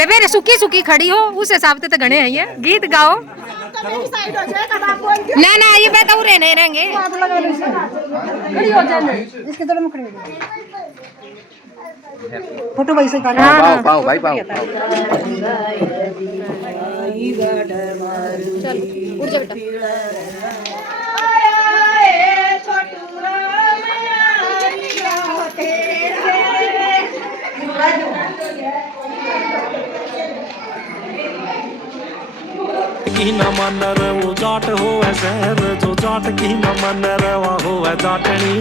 बेबे रे सुखी सुखी खड़ी हो उस हिसाब से तो गणे हैं ये गीत गाओ ना ना ये बात और नहीं रहेंगे फोटो वैसे कर पाओ पाओ भाई पाओ चल उठ जा बेटा की न मन रे वो जाट होवे शहर जो जाट की न मन रे वा होवे जाटनी।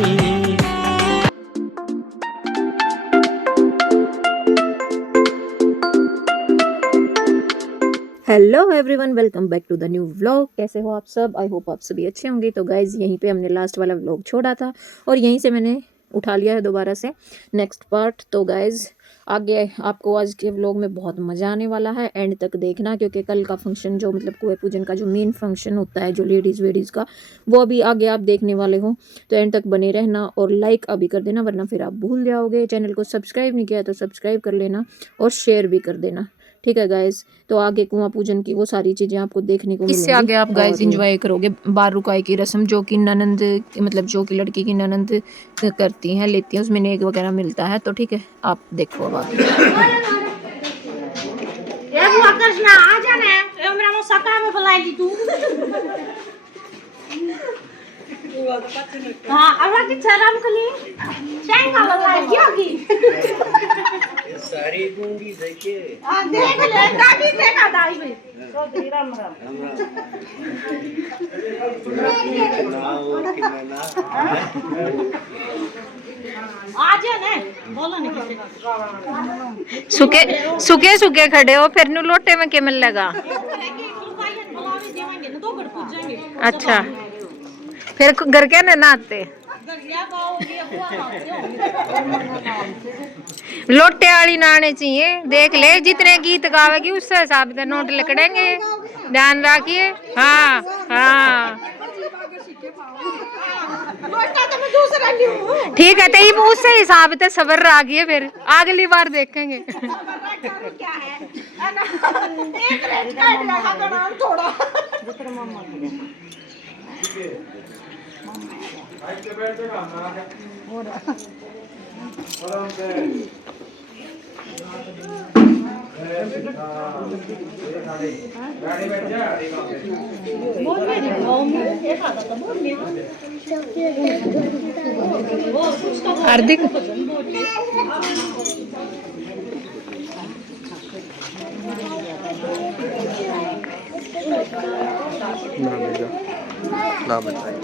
Hello everyone welcome back to the new vlog. कैसे हो आप सब? आई होप आप सभी अच्छे होंगे। तो गाइज यहीं पे हमने लास्ट वाला व्लॉग छोड़ा था और यहीं से मैंने उठा लिया है दोबारा से नेक्स्ट पार्ट। तो गाइज आगे आपको आज के व्लॉग में बहुत मज़ा आने वाला है, एंड तक देखना क्योंकि कल का फंक्शन जो मतलब कुएं पूजन का जो मेन फंक्शन होता है जो लेडीज़ वेडीज़ का, वो अभी आगे आप देखने वाले हो। तो एंड तक बने रहना और लाइक अभी कर देना वरना फिर आप भूल जाओगे। चैनल को सब्सक्राइब नहीं किया तो सब्सक्राइब कर लेना और शेयर भी कर देना, ठीक है गाइज। तो आगे कुआं पूजन की वो सारी चीजें आपको देखने को मिलेंगी। इससे आगे आप गाइज एंजॉय करोगे बार रुकाई की रस्म जो कि ननंद मतलब जो कि लड़की की ननंद करती हैं लेती हैं, उसमें नेक वगैरह मिलता है। तो ठीक है आप देखो अब आगे। आ जाना है सका में बुलाई ली तू। हाँ अब की शर्म कली चैंगा बुलाई क्यों की सारी गुंगी देखिए देख ले गाड़ी देखा दाई में तो राम राम आज है बोलो नहीं सुखे सुखे सुखे खड़े हो फिर नु लोटे में क्या मिल लगा। अच्छा फिर घर के ना नहाते लोटे वाली नहाने चाहिए। देख ले जितने गीत गावेगी उससे हिसाब से नोट लिखड़ेंगे, ध्यान रखिए। हाँ हाँ ठीक है तो उससे हिसाब से सबर रखिए, फिर अगली बार देखेंगे। हार्दिक ना बताइए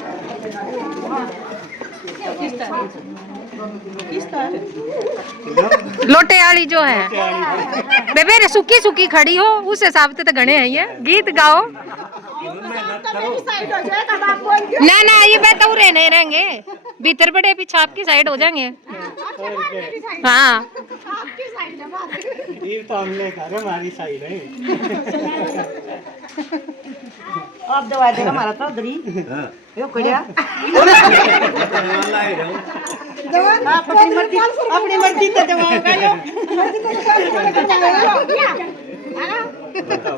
लोटे वाली जो है बेबे रे सुखी सुखी खड़ी हो उस हिसाब से तो गणे हैं ये गीत गाओ। ना ना ये बात और नहीं रहेंगे भीतर बड़े पीछे आपकी साइड हो जाएंगे। हाँ तो हमने कहा हमारी साइड है। अब दवा देगा हमारा तो उधर ही यो कड़िया अपनी मर्जी से दवाओगा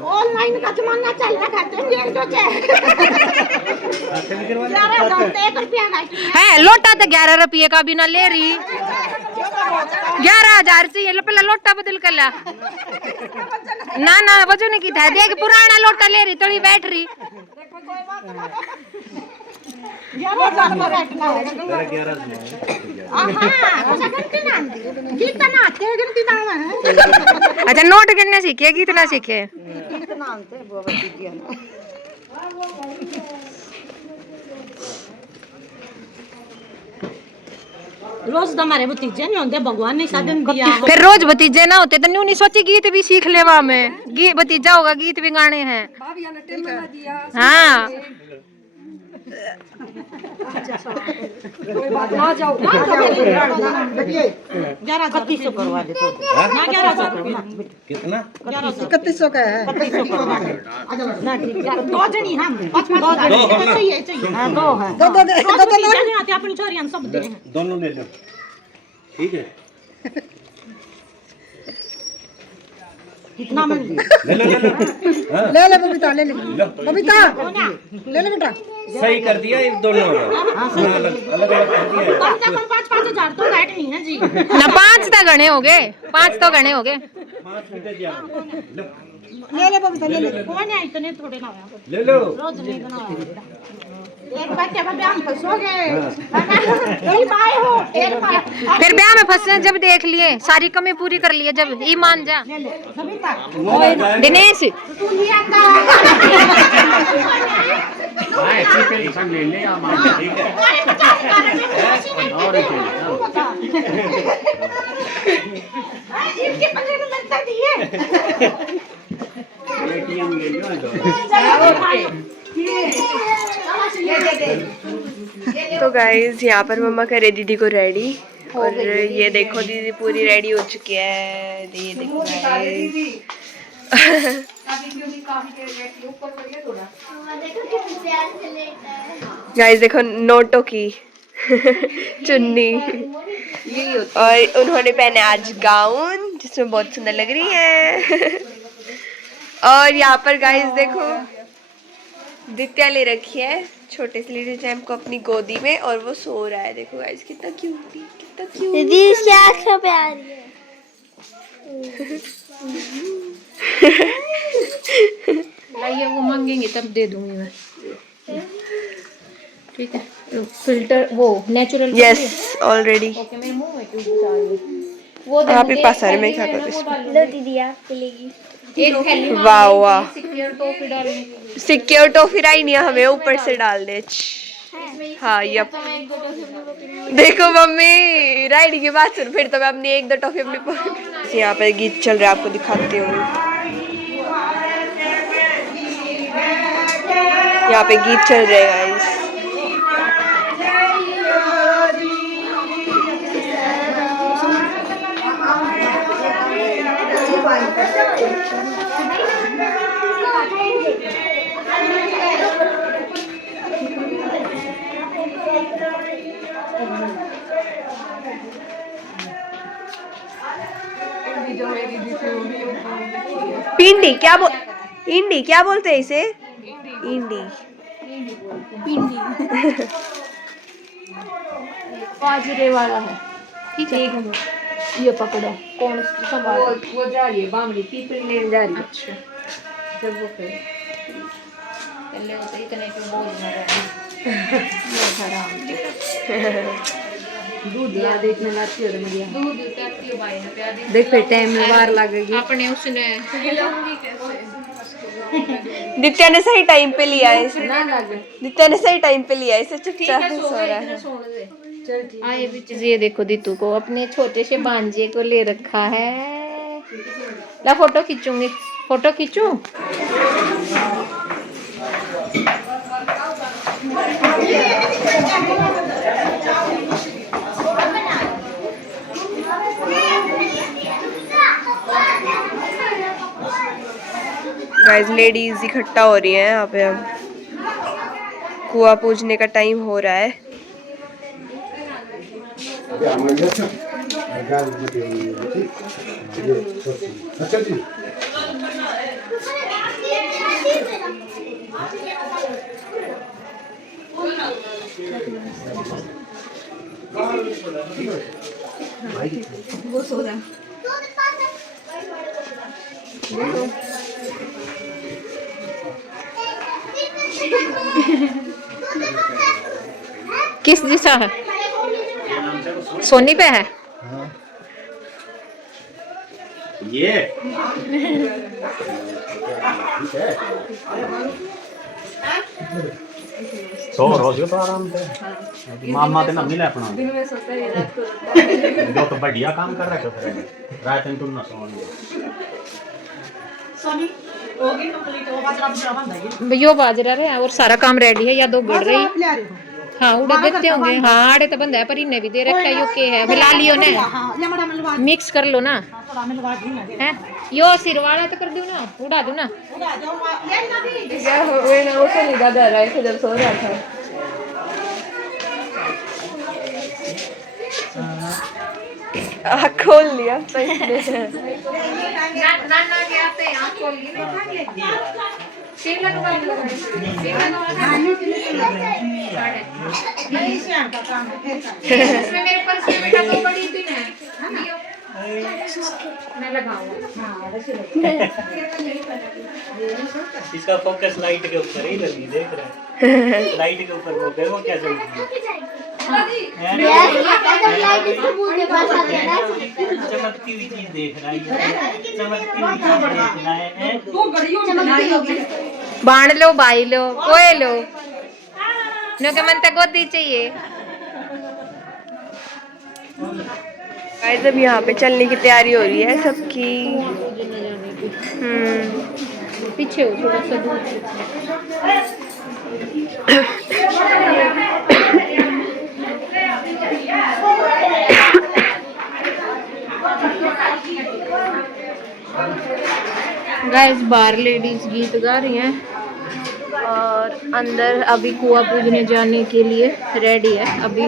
ऑनलाइन का जमाना चल रहा है। लोटा तो 11 रुपये का भी ना ले रही, 11,000 से ये पहले लोटा बदल कर ला। ना ना वजन की था देख पुराना लोटा ले रही थोड़ी बैठ रही। अच्छा नोट गिनने सीखे गीत ना सीखे। रोज हमारे भतीजे नहीं होते, भगवान ने साधन दिया। फिर रोज भतीजे ना होते तो नहीं सोची गीत भी सीख लेवा में। भतीजा होगा गीत भी गाने हैं। हाँ कोई बात ना जाओ 11,000 करवा दे तो ना 11,000 कितना 3100 का है। ना ठीक है दो जनी हम दो चाहिए चाहिए। हां दो है दो जने आते अपन छोरियां सब दे दोनों ले लो ठीक है। इतना मन ले ले बबीता ले ले बबीता ले ले बेटा सही कर दिया इन दोनों अलग अलग कर दिया। कम से कम 5,000 तो बैठ नहीं है जी। ना 5 तो गणे हो गए, 5 तो गणे हो गए। ले ले बबीता ले ले कौन है इतने थोड़े ना आया ले लो रोज नहीं बनाया। एक बच्चे का ब्याह फंसोगे नहीं पाए हो एक पाए फिर ब्याह में फंसने जब देख लिए, सारी कमी पूरी कर लिए जब, ईमान जा। ले ले बबीता दिनेश तू ही आता हां टेंशन ले ले मां ठीक है और इनके पल्ले में लगता नहीं है। एटीएम ले लो तो गाइज यहाँ पर मम्मा करे दीदी को रेडी, और ये देखो दीदी पूरी रेडी हो चुकी है। ये देखो गाइज देखो नोटों की चुन्नी, और उन्होंने पहने आज गाउन जिसमें बहुत सुंदर लग रही है। और यहाँ पर गाइज देखो दित्या ले रखी है छोटे से लिटिल चैम्प को अपनी गोदी में, और वो सो रहा है। देखो गाइस कितना क्यूट, कितना क्यूट दीदी इसकी आँखें प्यारी है। लाइए, वो मांगेंगे तब दे दूंगी मैं। ठीक है, फिल्टर वो नेचुरल। यस ऑलरेडी ओके, मेरे मुंह में क्यों घुसा रही है? वो आप ही पास आ रहे, मैं क्या कर रही हूँ। लो दीदी आप मिलेगी। एक थैली में वाह वाह, सिक्योर टॉफी डालने के लिए। सिक्योर टॉफी राई नहीं हमें ऊपर से डाल दे। हाँ यप, देखो मम्मी राइडी की बात सुन, फिर तो मैं अपनी 1-2 टॉफी अपनी यहाँ पर गीत चल रहा है, आपको दिखाती हूँ। यहाँ पे गीत चल रहे हैं गाइस। पिंडी इंडी क्या बोलते हैं इसे? इंडी बाजरे वाला है। ठीक है, ये पकड़ो। कौन संभाल? वो जा रही है बामली, पीपल लेने जा रही है। अच्छा, जब वो फिर पहले होते इतने पे बोल ना रहे। दूध ला दे, इतना लाती हो मुझे दूध पैती हो भाई ने प्यार देख, फिर टाइम में बार लगेगी। आपने उसने दित्या ने सही टाइम पे लिया है इसे, ना लगे। दित्या ने सही टाइम पे लिया है इसे, चुपचाप सो रहा है। आए भी ये देखो, दीतू को अपने छोटे से भांजे को ले रखा है। ला फोटो खींचूंगी, फोटो खींचूं। गाइस लेडीज इकट्ठा हो रही हैं यहाँ पे। अब कुआं पूजने का टाइम हो रहा है। अच्छा जी, वो सो रहा है। किस दिशा है? सोनी पे है ये सो रोज तो आराम से मामा ते ना मिले अपना जो तो बढ़िया काम कर रहा है रात में तुम ना सोनी होगी कंप्लीट, वो बाजरा बुजरा बंद है। यो बाजरा रहे और सारा काम रेडी है, या दो गड़ रही। आप ले आ रहे हो? हाँ उड़े देते होंगे। हाँ आड़े तो बंदा है, पर इन्हें भी दे रखा है। यो के है, मिला लियो ने, हाँ ले मड़ा मिलवा मिक्स कर लो ना। थोड़ा मिलवा दी ना। है यो सिर वाला तो कर दूं ना, उड़ा दूं ना। उड़ा जाओ ये ना दी। क्या हो गया ना, वो सोनी दादा रहा है जब सो रहा था। खोल लिया तो इसने इसमें मेरे पास सीमेंट तो बड़ी थी ना मैं लगाऊंगा। इसका फोकस लाइट के ऊपर ही लगी, देख रहा है लाइट के ऊपर वो देखो क्या चल रही है। चमकती हुई चीज देख रहा है, चमकती हुई चीज देख रहा है। बाण लो बाई लो कोई लो नो के मन तक गोदी चाहिए। गाइस अब यहाँ पे चलने की तैयारी हो रही है सबकी। पीछे हो थोड़ा सा दूर। गाइस बाहर लेडीज गीत गा रही हैं और अंदर अभी कुआं पूजने जाने के लिए रेडी है अभी।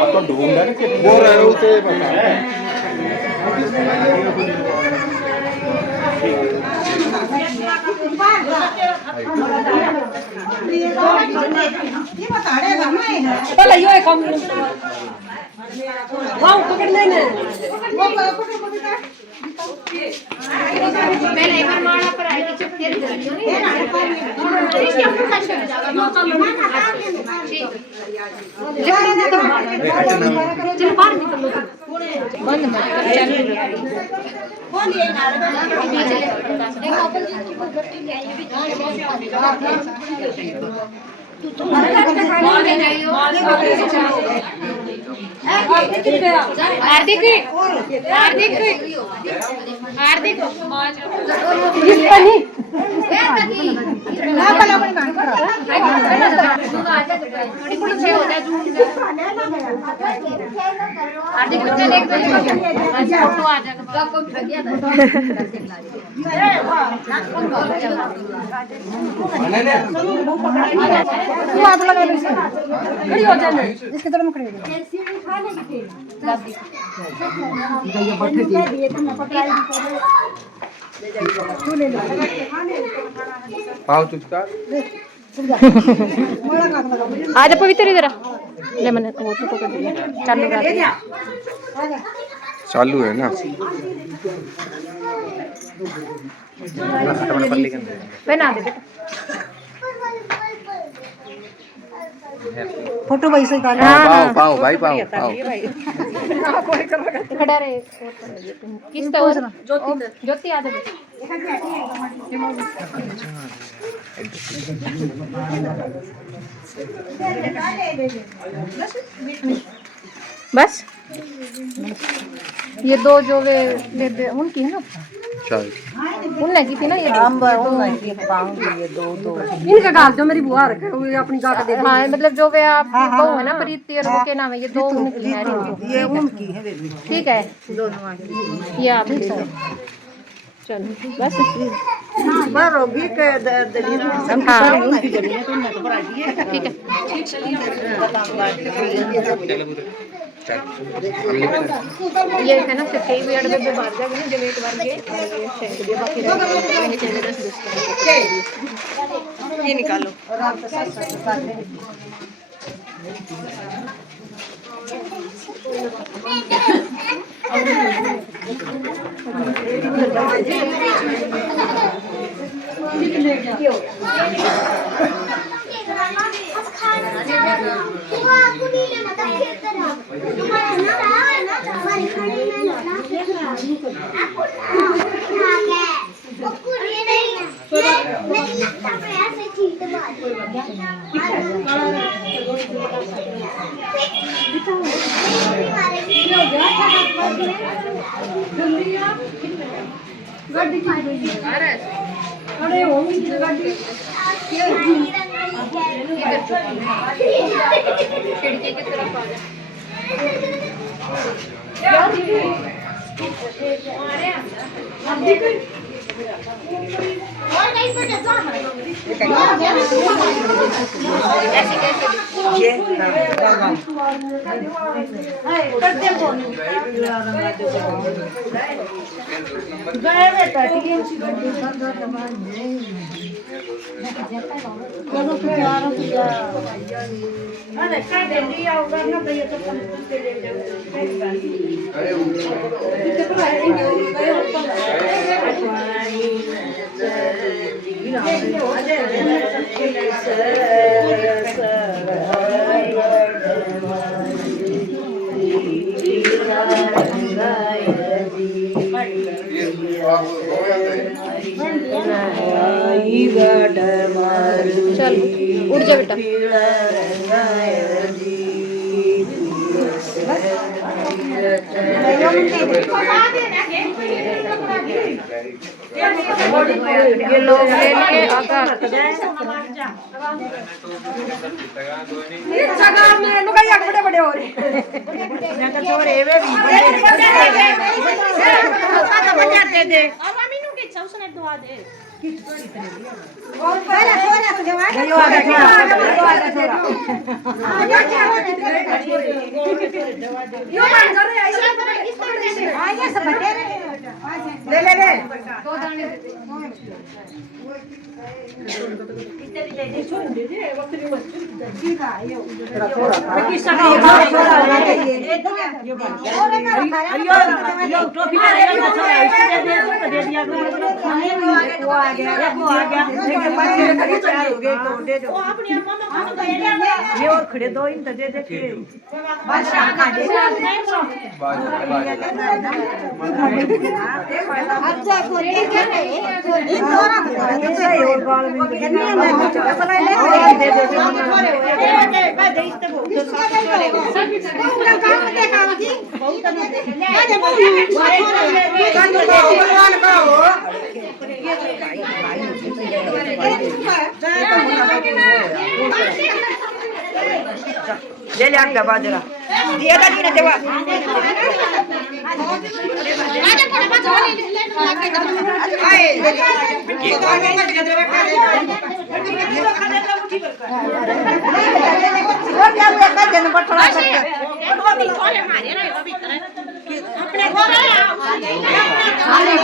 आप तो ढूंढ वो रहे उसे पकड़ लेने मैंने एक बार मारा पर आई चुप कर दी चलो बाहर निकलो बंद मत कर चालू हार्दिक हार्दिक हार्दिक थोड़ी पीछे हो जा हार्दिक फोटो आ जाएगा हाथ लगा लो खड़ी हो जाने इसके तरफ में खड़ी हो पाव तुझका आजा पवित्र इधर ले मैंने वो तो पकड़ लिया चालू कर दिया चालू है ना। पहना दे बेटा फोटो वैसे ही पाव पाव भाई पाव पाव खड़ा रहे किस तरह ज्योति आ जा बस ये दो जो वे उनकी है ना उनने की थी ना ये इनका गाल जो मेरी बुआ रखे हुए अपनी गा के दे हाँ मतलब जो वे आप बहू है ना प्रीति और वो के नाम है ये दो उनकी है ये उनकी है ठीक है दोनों ये आप ही सर चलो बस बरोगी के दर्द हाँ ठीक है ये है ना फिर कई भी अड़बे में बाहर जाएंगे ना जब एक बार ये शेंक दिया बाकी रहेंगे चले 10 ये निकालो। अरे हो गाड़ी खिड़की की तरफ आ चल उठ जा बेटा। ये लोग ले लिए आकर बड़े बड़े हो रहे ले ले ले और खड़े दो इन दे दे ले ले आग दबा जरा दिया था कि ना देवा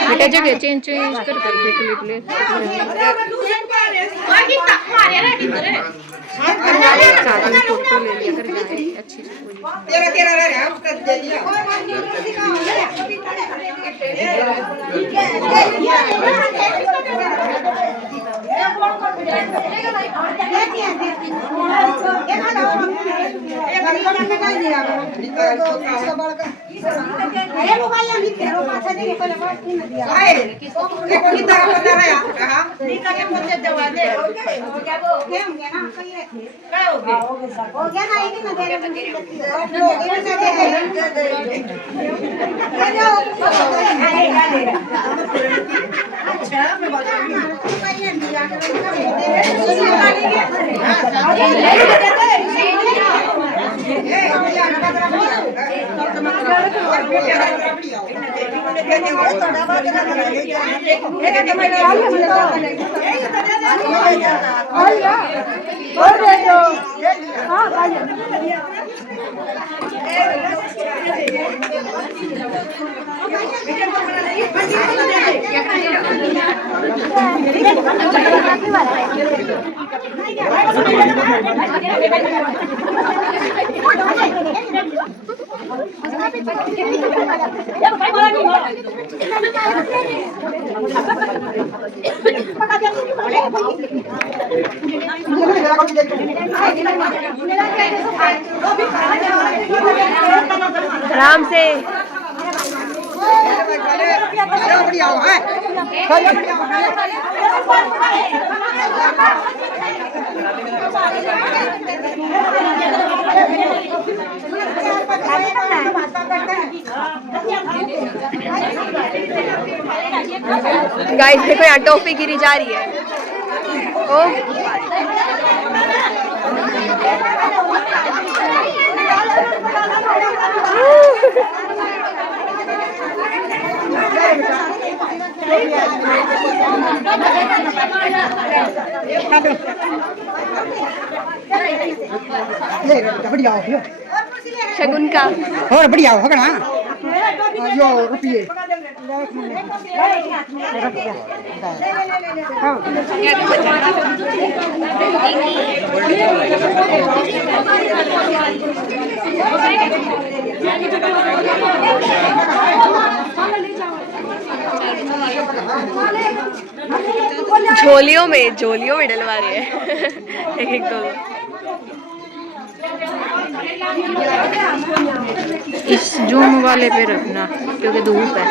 बेटा जगह चेंज चेंज कर करके क्लिप ले साथ में फोटो ले लिया कर जाए अच्छी से तेरा तेरा रह रहा उसका दे दिया आराम से गाइस देखो यहाँ टॉफी गिरी जा रही है। ओ बढ़िया हो शगुन का और बढ़िया हो गया यो रुपये झोलियों में डलवा रहे हैं एक एक दो। इस जूम वाले पे रखना क्योंकि धूप है।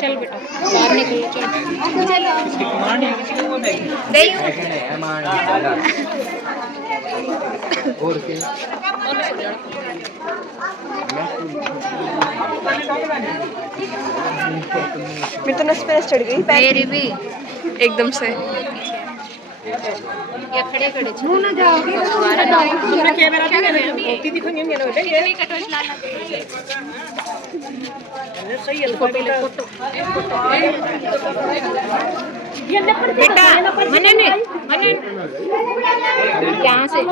चल बेटा बाहर निकलो मेरी तो नस पे नस चढ़ गई मेरी भी एकदम से। ये खड़े खड़े मुंह ना जाओगे तुमने कैमरा होती दिखो नहीं सही है बेटा मनन यहाँ से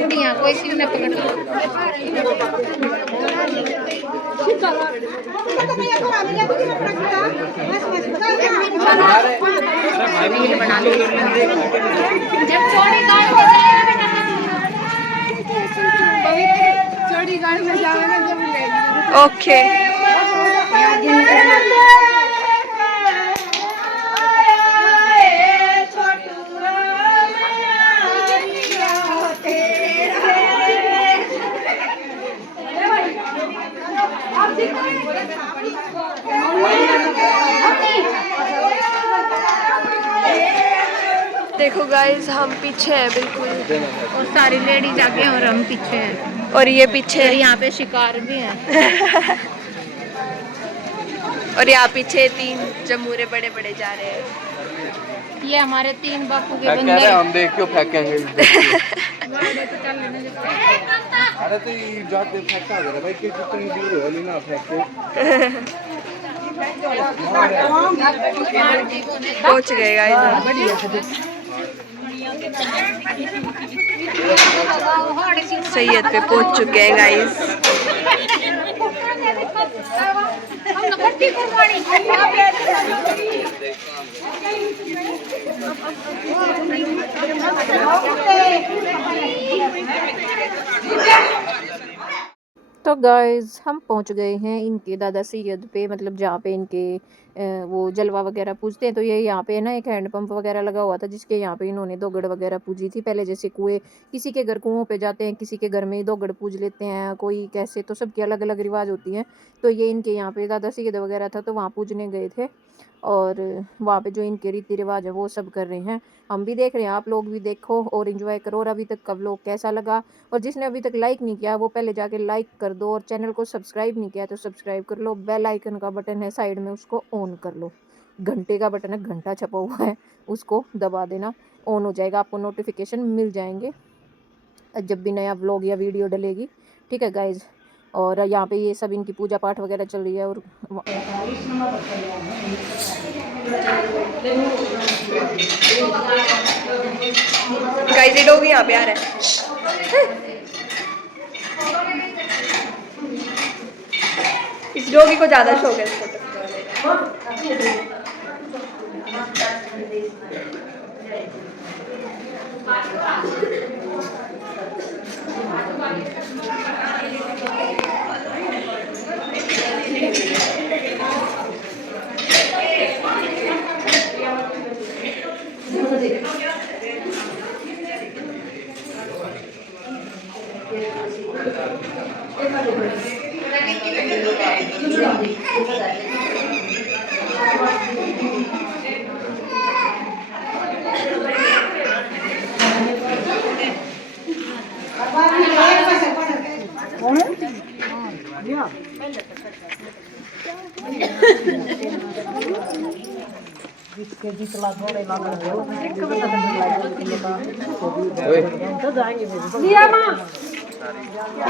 गुड़िया कोई सी न पकड़ बना लो जब चौड़ी गाड़ी में चौड़ी गाड़ी में जाओगे जब ओके देखो गाइस हम पीछे हैं बिल्कुल और सारी लेडीज आगे और हम पीछे हैं और ये पीछे और यहाँ पे शिकार भी हैं और यहाँ पीछे 3 जमूरे बड़े बड़े जा रहे हैं। ये हमारे 3 बापू के बंदर हम देख क्यों फेंकेंगे अरे तो ये जाते फेंका दे भाई कितनी दूर हो ली ना फेंके पहुंच गए गाइस सैयद पे पहुंच चुके हैं गाइस। तो गाइस हम पहुंच गए हैं इनके दादा सैयद पे, मतलब जहाँ पे इनके वो जलवा वगैरह पूजते हैं। तो ये यहाँ पे ना एक हैंडपंप वगैरह लगा हुआ था जिसके यहाँ पे इन्होंने दोगड़ वगैरह पूजी थी। पहले जैसे कुएं किसी के घर कुओं पे जाते हैं, किसी के घर में दोगड़ पूज लेते हैं, कोई कैसे, तो सबकी अलग अलग रिवाज होती हैं। तो ये इनके यहाँ पे दादा सैयद वगैरह था तो वहाँ पूजने गए थे और वहाँ पे जो इनके रीति रिवाज है वो सब कर रहे हैं। हम भी देख रहे हैं, आप लोग भी देखो और एंजॉय करो। और अभी तक का व्लॉग कैसा लगा, और जिसने अभी तक लाइक नहीं किया वो पहले जाके लाइक कर दो, और चैनल को सब्सक्राइब नहीं किया तो सब्सक्राइब कर लो। बेल आइकन का बटन है साइड में, उसको ऑन कर लो। घंटे का बटन है, घंटा छपा हुआ है, उसको दबा देना, ऑन हो जाएगा, आपको नोटिफिकेशन मिल जाएंगे जब भी नया व्लॉग या वीडियो डलेगी। ठीक है गाइज। और यहाँ पे ये सब इनकी पूजा पाठ वगैरह चल रही है। और गाइस ये डॉग यहाँ पे आ रहा है। इस डॉगी को ज्यादा शौक है इसको तो।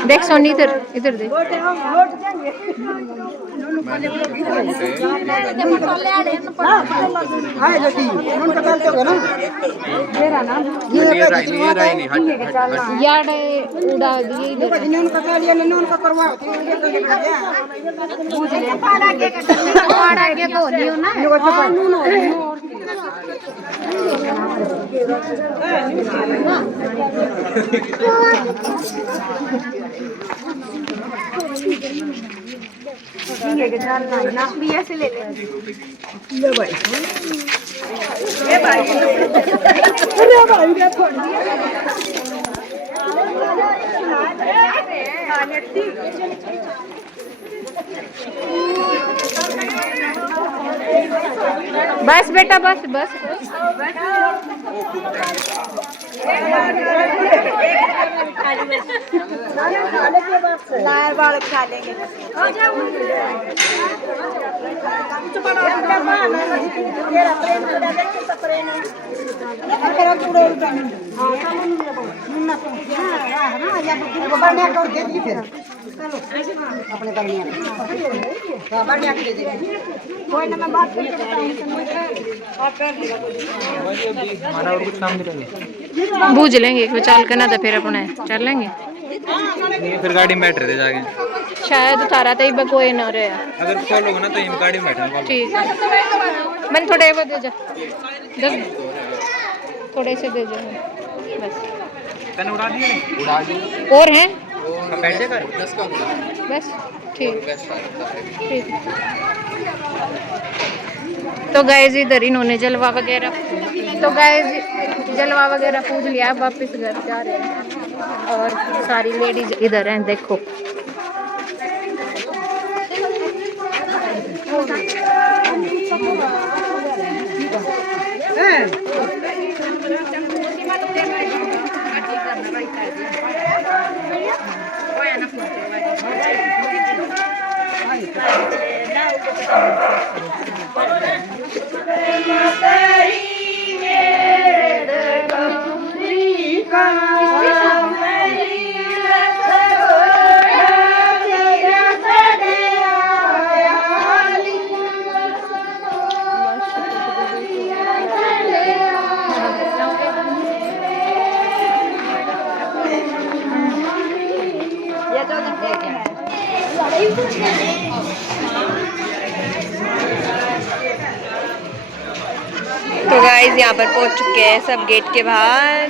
देख सोनी इधर इधर देख। यार उड़ा दिए बस बेटा बस बस लाल बाल खा लेंगे अपने कोई ना मैं बात बूझ लेंगे एक चाल करना था फिर अपने चल लेंगे फिर गाड़ी में बैठ रहे थे जाके शायद थारा तो ही कोई ना रहे अगर कॉल होगा ना तो हम गाड़ी में बैठे ठीक है मैंने थोड़े वो दे जा 10 थोड़े से दे जा बस तने उड़ा दिए और हैं हम बैठ जाए 10 का बस ठीक ठीक तो गाइस इधर इन्होंने जलवा वगैरह पूज लिया वापस घर जा रहे हैं और सारी लेडीज इधर हैं देखो तो गाइस यहाँ पर पहुँच चुके हैं सब गेट के बाहर।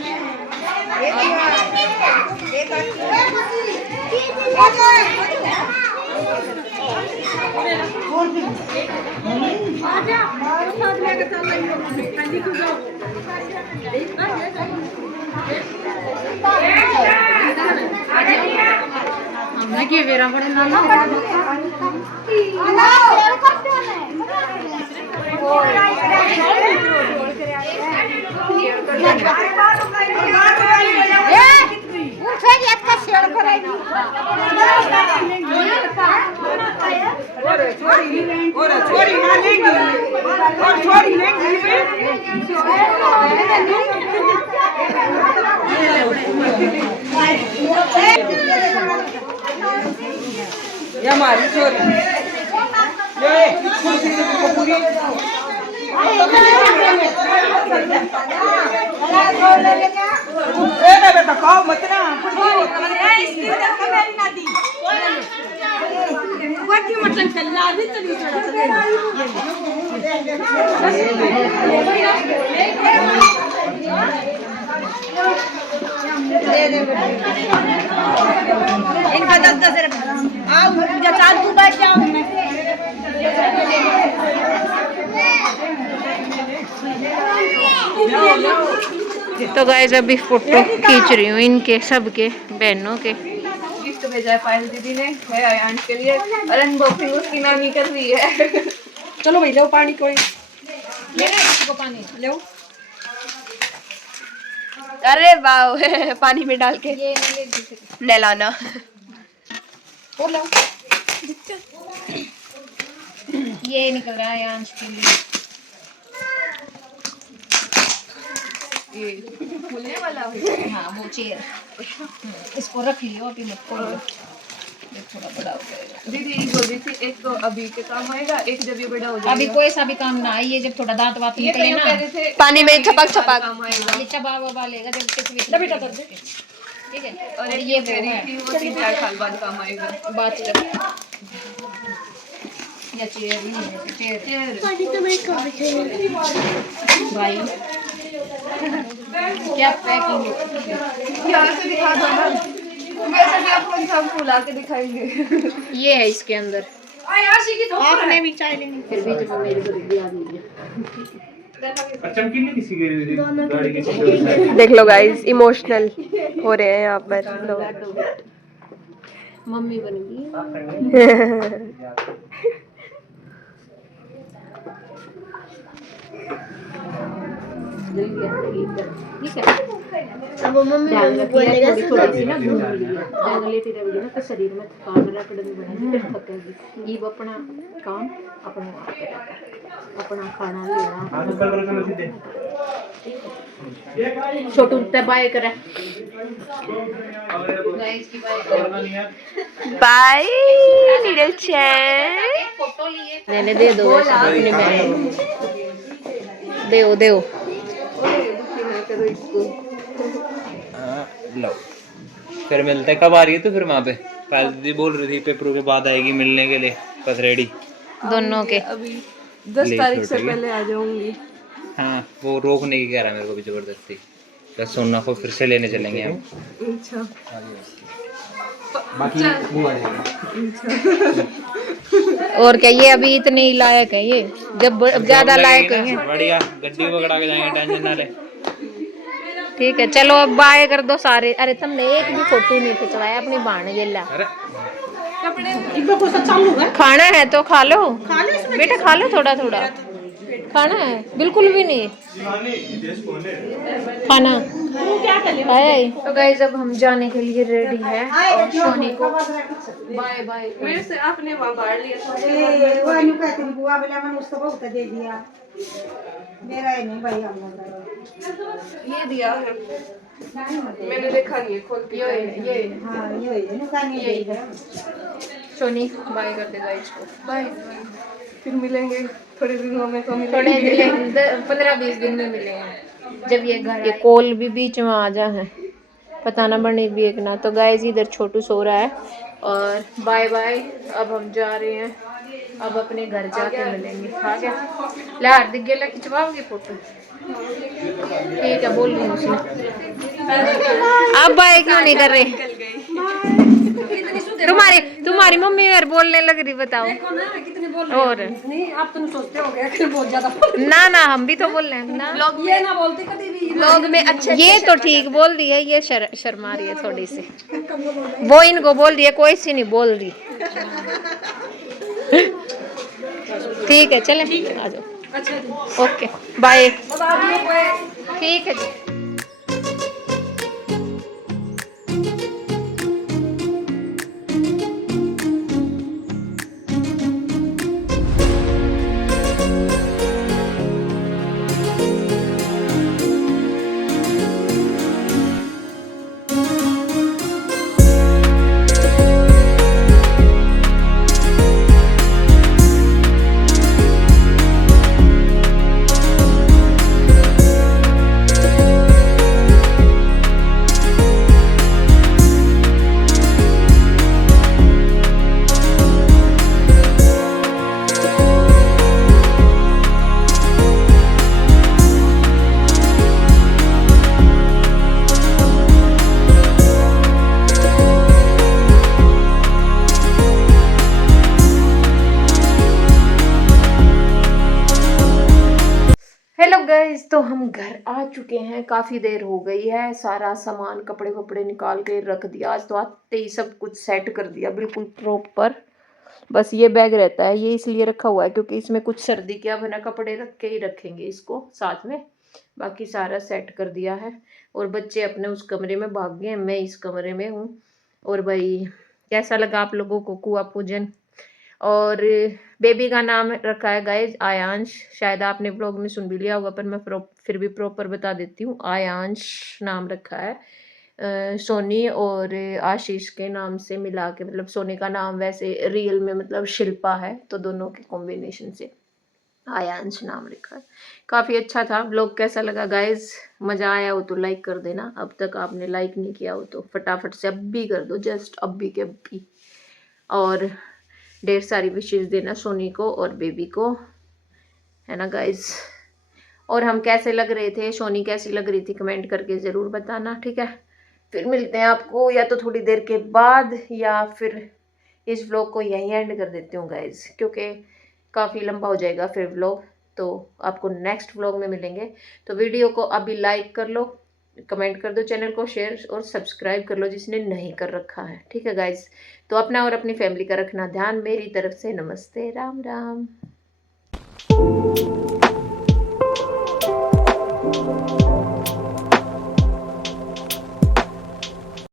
हमने के वेरा बड़े नाना ये हमारी चोरी ये कुर्सी को पूरी ए बेटा खाओ मत ना मटन कल्ला भी तो इनका 10-10 आओ पूजा चाल तू बैठ जाओ तो गाइस अभी फोटो खींच रही हूँ इनके सबके बहनों के। गिफ्ट भेजा है पायल दीदी ने है आयन के लिए और अनबॉक्सिंग उसकी नानी कर रही है। चलो भाई लो पानी कोई को पानी लो। अरे वाह पानी में डाल के नहलाना। ये निकल रहा है अंश के लिए। ये खुलने वाला है। हाँ वो चेयर, इसको रख लियो अभी मत खोलो, ये थोड़ा बड़ा हो जाएगा। दीदी एक बोल रही थी, एक तो अभी के काम आएगा, एक जब ये बड़ा हो जाएगा। अभी कोई सा भी काम ना आए, ये जब थोड़ा दांत वात ये तो निकले यूं ना, कह रहे थे पानी में छपक छपक काम आएगा। ये चबा वबा लेगा जब किसी बेटा कर दे, ठीक है। और ये ये वो कह रही है थी वो 3-4 साल बाद काम आएगा। बात कर या चेयर ही है, चेयर पानी तो मैं कहाँ से भाई क्या पैकिंग यहाँ से दिखा दो ना, वैसे भी आपको इंसान फुला के दिखाएंगे। ये है इसके अंदर। आपने भी चाय लेनी। फिर भी जब मेरे को दिया दीजिए। चमकीली किसी गाड़ी की देख लो गाइस, इमोशनल हो रहे हैं यहाँ पर लोग। मम्मी बन गई। ठीक है। अब वो मम्मी मम्मी बोलेगा थोड़ी ना ज्यादा लेटी रहेगी ना तो शरीर में थकान रकड़ भी बढ़ेगी, फिर थकेगी। ये अपना काम अपने आप करेगा, अपना खाना लेना। छोटू ते बाय करे, गाइस की बाय करे। बाय लिटिल चैन। फोटो लिए मैंने दे दो अपने बहन देओ देओ। लो फिर मिलते कब आ रही है? तो फिर वहाँ पे पहले दीदी बोल रही थी पेपरों के बाद आएगी मिलने के लिए, बस रेडी दोनों के। अभी 10 तारीख से पहले आ जाऊंगी। हाँ वो रोकने की कह रहा है मेरे को भी जबरदस्ती, बस सोना को फिर से लेने चलेंगे हम। अच्छा बाकी वो आ जाएगी। और क्या, ये अभी इतने ही लायक है, ये जब ज्यादा लायक है। बढ़िया गड्डी पकड़ा के जाएंगे, टेंशन ना ले। ठीक है चलो अब बाय कर दो सारे। अरे तुमने एक भी फोटो नहीं खिंचवाया अपनी बहन गेला। अरे खाना है तो खा लो बेटा, खा लो थोड़ा थोड़ा खाना है, बिल्कुल भी नहीं खाना। तो गाइस अब हम जाने के लिए रेडी है और सोनी को बाय बाय। मेरे से आपने वहाँ बाहर लिया था। वो अनु कहती है बुआ बोला मैंने उसको बहुत दे दिया, मेरा ही नहीं भाई हम लोग ये दिया है, मैंने देखा नहीं है खोल के। ये हाँ ये नुकसान नहीं यही है। है। सोनी बाय कर देगा इसको। बाय, फिर मिलेंगे थोड़े दिनों में। तो थोड़े दिन 15-20 दिन में मिलेंगे जब ये घर। ये कॉल भी बीच में आ जा है, पता ना बने भी एक ना। तो गाइस इधर छोटू सो रहा है और बाय बाय। अब हम जा रहे हैं, अब अपने घर जाके मिलेंगे। आ गया लार दिख गया, खिंचवाओगे फोटो? ठीक है बोल रही हूँ उसने। अब बाय क्यों नहीं कर रहे? तुम्हारी मम्मी यार बोलने लग रही, बताओ। और नहीं आप तो सोचते हो गया बहुत ज्यादा ना हम भी तो बोल रहे हैं ना। ये ना बोलते कभी भी लोग में अच्छे ये तो ठीक बोल रही है, ये शर्मा रही है थोड़ी सी। वो इनको बोल रही है, कोई सी नहीं बोल रही। ठीक है चलें आ जाओ। Okay bye. ठीक है जी। गाइस तो हम घर आ चुके हैं, काफ़ी देर हो गई है। सारा सामान कपड़े वपड़े निकाल के रख दिया, आज तो आते ही सब कुछ सेट कर दिया बिल्कुल प्रॉपर। बस ये बैग रहता है, ये इसलिए रखा हुआ है क्योंकि इसमें कुछ सर्दी के अब है ना कपड़े रख के ही रखेंगे इसको साथ में। बाकी सारा सेट कर दिया है और बच्चे अपने उस कमरे में भाग गए, मैं इस कमरे में हूँ। और भाई कैसा लगा आप लोगों को कुआं पूजन? और बेबी का नाम रखा है गाइज आयांश। शायद आपने ब्लॉग में सुन भी लिया होगा, पर मैं फिर भी प्रॉपर बता देती हूँ। आयांश नाम रखा है सोनी और आशीष के नाम से मिला के, मतलब सोनी का नाम वैसे रियल में मतलब शिल्पा है, तो दोनों के कॉम्बिनेशन से आयांश नाम रखा है। काफ़ी अच्छा था। ब्लॉग कैसा लगा गाइज? मज़ा आया हो तो लाइक कर देना। अब तक आपने लाइक नहीं किया हो तो फटाफट से अब भी कर दो, जस्ट अभी के अभी। और ढेर सारी विशेष देना सोनी को और बेबी को, है ना गाइज। और हम कैसे लग रहे थे, सोनी कैसी लग रही थी, कमेंट करके ज़रूर बताना, ठीक है। फिर मिलते हैं आपको या तो थोड़ी देर के बाद, या फिर इस व्लॉग को यहीं एंड कर देती हूँ गाइज, क्योंकि काफ़ी लंबा हो जाएगा फिर व्लॉग। तो आपको नेक्स्ट व्लॉग में मिलेंगे। तो वीडियो को अभी लाइक कर लो, कमेंट कर दो, चैनल को शेयर और सब्सक्राइब कर लो जिसने नहीं कर रखा है, ठीक है गाइज। तो अपना और अपनी फैमिली का रखना ध्यान। मेरी तरफ से नमस्ते, राम राम।